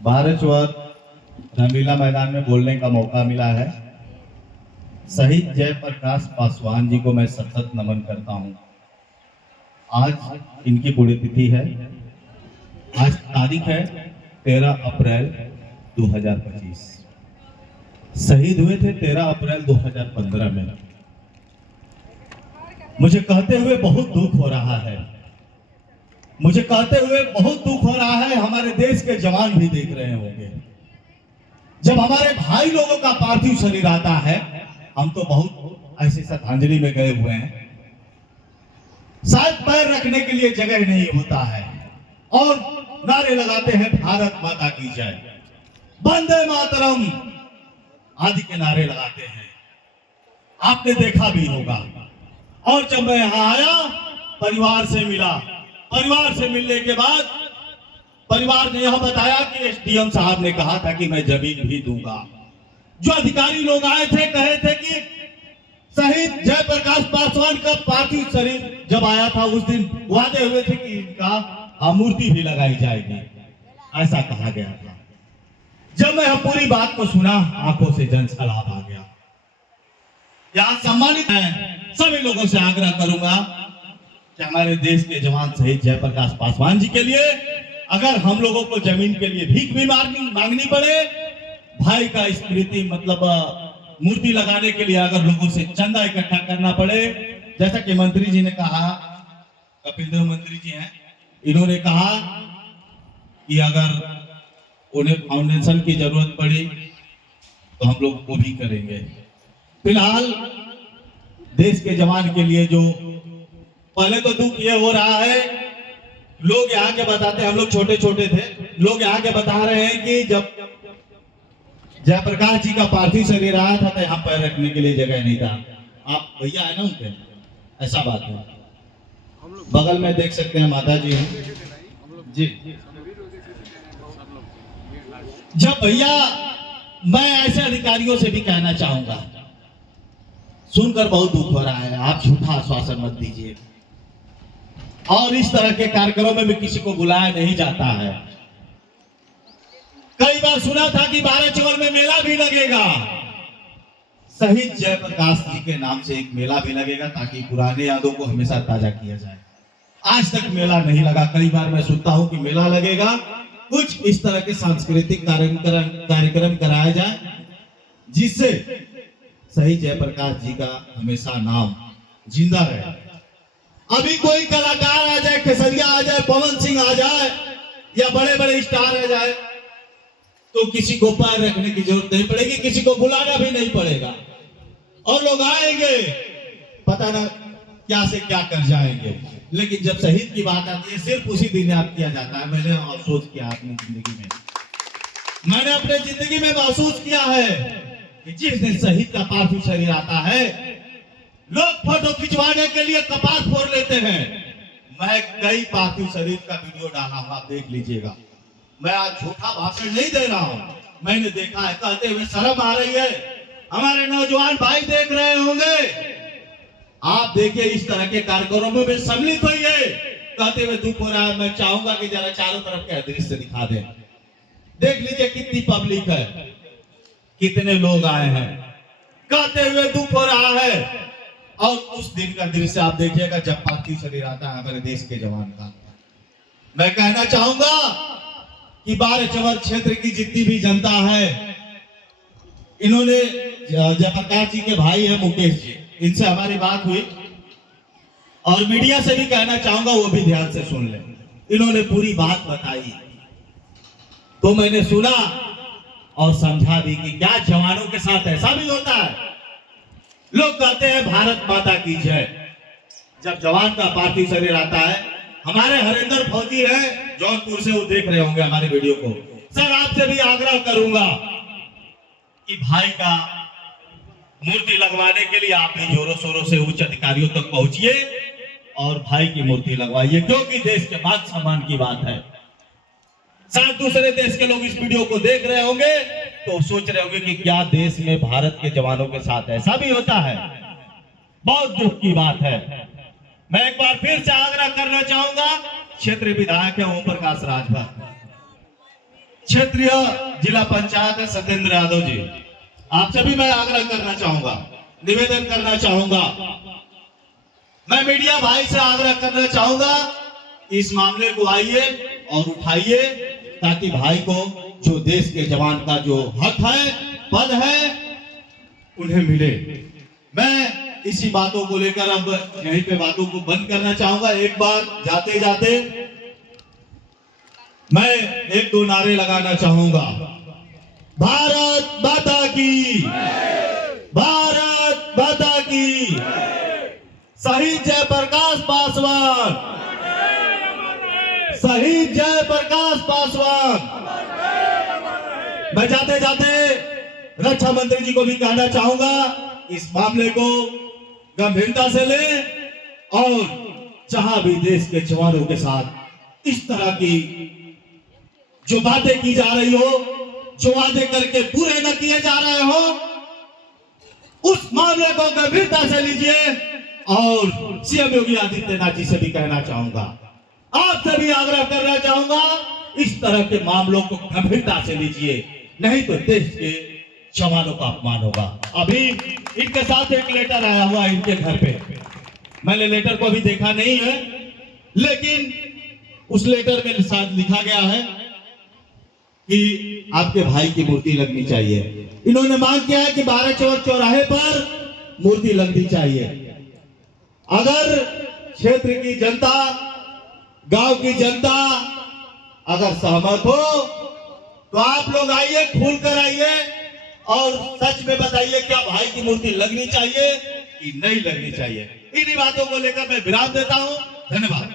भारतवर्ष रंगीला मैदान में बोलने का मौका मिला है। शहीद जयप्रकाश पासवान जी को मैं सतत नमन करता हूं। आज इनकी पुण्यतिथि है। आज तारीख है 13 अप्रैल 2025। शहीद हुए थे 13 अप्रैल 2015 में। मुझे कहते हुए बहुत दुख हो रहा है। मुझे कहते हुए बहुत दुख हो रहा है। हमारे देश के जवान भी देख रहे होंगे। जब हमारे भाई लोगों का पार्थिव शरीर आता है, हम तो बहुत ऐसे श्रद्धांजलि में गए हुए हैं, शायद पैर रखने के लिए जगह नहीं होता है और नारे लगाते हैं भारत माता की जय, वंदे मातरम आदि के नारे लगाते हैं। आपने देखा भी होगा। और जब मैं यहां आया, परिवार से मिला। परिवार से मिलने के बाद परिवार ने यह बताया कि एसडीएम साहब ने कहा था कि मैं जमीन भी दूंगा। जो अधिकारी लोग आए थे, कहे थे कि शहीद जयप्रकाश पासवान का पार्थिव शरीर जब आया था उस दिन वादे हुए थे कि इनका मूर्ति भी लगाई जाएगी, ऐसा कहा गया था। जब मैं पूरी बात को सुना, आंखों से जन सैलाब आ गया। यहां सम्मानित है, सभी लोगों से आग्रह करूंगा कि हमारे देश के जवान शहीद जयप्रकाश पासवान जी के लिए अगर हम लोगों को जमीन के लिए भीख भी मांगनी पड़े, भाई का स्मृति मतलब मूर्ति लगाने के लिए अगर लोगों से चंदा इकट्ठा करना पड़े, जैसा कि मंत्री जी ने कहा, कपिल देव मंत्री जी हैं, इन्होंने कहा कि अगर उन्हें फाउंडेशन की जरूरत पड़ी तो हम लोग वो भी करेंगे। फिलहाल देश के जवान के लिए जो पहले तो दुख ये हो रहा है, लोग यहाँ के बताते, हम लोग छोटे छोटे थे, लोग यहाँ के बता रहे हैं कि जब जयप्रकाश जी का पार्थिव शरीर आया था तो यहाँ पैर रखने के लिए जगह नहीं था। आप भैया है ना उनके, ऐसा बात है। बगल में देख सकते हैं माता जी हैं जी। जब भैया, मैं ऐसे अधिकारियों से भी कहना चाहूंगा, सुनकर बहुत दुख हो रहा है, आप झूठा आश्वासन मत दीजिए और इस तरह के कार्यक्रमों में भी किसी को बुलाया नहीं जाता है। कई बार सुना था कि 12 चवर में मेला भी लगेगा। शहीद जयप्रकाश जी के नाम से एक मेला भी लगेगा ताकि पुराने यादों को हमेशा ताजा किया जाए। आज तक मेला नहीं लगा। कई बार मैं सुनता हूं कि मेला लगेगा, कुछ इस तरह के सांस्कृतिक कार्यक्रम कराया जाए जिससे शहीद जयप्रकाश जी का हमेशा नाम जिंदा रहे। अभी कोई कलाकार आ जाए, खेसरिया आ जाए, पवन सिंह आ जाए या बड़े बड़े स्टार आ जाए तो किसी को पैर रखने की जरूरत नहीं पड़ेगी, किसी को बुलाना भी नहीं पड़ेगा और लोग आएंगे, पता ना क्या से क्या कर जाएंगे। लेकिन जब शहीद की बात आती है, सिर्फ उसी दिन याद किया जाता है। मैंने अफसोस किया अपनी जिंदगी में, मैंने अपने जिंदगी में महसूस किया है कि जिस दिन शहीद का पार्थिव शरीर आता है, लोग फोटो खिंचवाने के लिए कपाट फोड़ लेते हैं। मैं कई पार्थिव शरीर का वीडियो डाला हूं, आप देख लीजिएगा। मैं आज झूठा भाषण नहीं दे रहा हूं, मैंने देखा है। कहते हुए शर्म आ रही है। हमारे नौजवान भाई देख रहे होंगे, आप देखिए इस तरह के कार्यक्रमों में सम्मिलित होइए। कहते हुए दुख हो रहा है। मैं चाहूंगा कि जरा चारों तरफ के दृश्य दिखा दें। देख लीजिए कितनी पब्लिक है, कितने लोग आए हैं। कहते हुए दुख हो रहा है। और उस दिन का दृश्य आप देखिएगा जब पार्थिव शरीर आता है हमारे देश के जवान का। मैं कहना चाहूंगा कि 12 चवर क्षेत्र की जितनी भी जनता है, इन्होंने जयप्रकाश जी के भाई है मुकेश जी, इनसे हमारी बात हुई और मीडिया से भी कहना चाहूंगा वो भी ध्यान से सुन ले। इन्होंने पूरी बात बताई तो मैंने सुना और समझा भी कि क्या जवानों के साथ ऐसा भी होता है। लोग कहते हैं भारत माता की जय। जब जवान का पार्थिव शरीर आता है, हमारे हरेंद्र फौजी है जौनपुर से, वो देख रहे होंगे हमारे वीडियो को। सर आपसे भी आग्रह करूंगा कि भाई का मूर्ति लगवाने के लिए आप भी जोरों शोरों से उच्च अधिकारियों तक पहुंचिए और भाई की मूर्ति लगवाइए, क्योंकि देश के मान सम्मान की बात है। साथ दूसरे देश के लोग इस वीडियो को देख रहे होंगे तो सोच रहे होंगे कि क्या देश में भारत के जवानों के साथ ऐसा भी होता है। बहुत दुख की बात है। मैं एक बार फिर से आग्रह करना चाहूंगा, क्षेत्र विधायक है ओम प्रकाश राजभर, क्षेत्रीय जिला पंचायत सत्येंद्र यादव जी, आप सभी मैं आग्रह करना चाहूंगा, निवेदन करना चाहूंगा, मैं मीडिया भाई से आग्रह करना चाहूंगा, इस मामले को आइए और उठाइए, ताकि भाई को जो देश के जवान का जो हक है, पद है, उन्हें मिले। मैं इसी बातों को लेकर अब यहीं पे बातों को बंद करना चाहूंगा। एक बार जाते जाते मैं एक दो नारे लगाना चाहूंगा। भारत माता की, भारत माता की, शहीद जयप्रकाश पासवान, शहीद जयप्रकाश पासवान। मैं जाते जाते रक्षा मंत्री जी को भी कहना चाहूंगा, इस मामले को गंभीरता से ले और जहां भी देश के जवानों के साथ इस तरह की जो बातें की जा रही हो, जो वादे करके पूरे न किए जा रहे हो, उस मामले को गंभीरता से लीजिए। और सीएम योगी आदित्यनाथ जी से भी कहना चाहूंगा, आपसे भी आग्रह करना चाहूंगा, इस तरह के मामलों को गंभीरता से लीजिए, नहीं तो देश के जवानों का अपमान होगा। अभी इनके साथ एक लेटर आया हुआ है इनके घर पे, मैंने लेटर को अभी देखा नहीं है, लेकिन उस लेटर में साथ लिखा गया है कि आपके भाई की मूर्ति लगनी चाहिए। इन्होंने मांग किया है कि 12 चौराहे पर मूर्ति लगनी चाहिए। अगर क्षेत्र की जनता, गांव की जनता अगर सहमत हो तो आप लोग आइए, खुल कर आइए और सच में बताइए, क्या भाई की मूर्ति लगनी चाहिए कि नहीं लगनी चाहिए। इन्हीं बातों को लेकर मैं विराम देता हूं। धन्यवाद।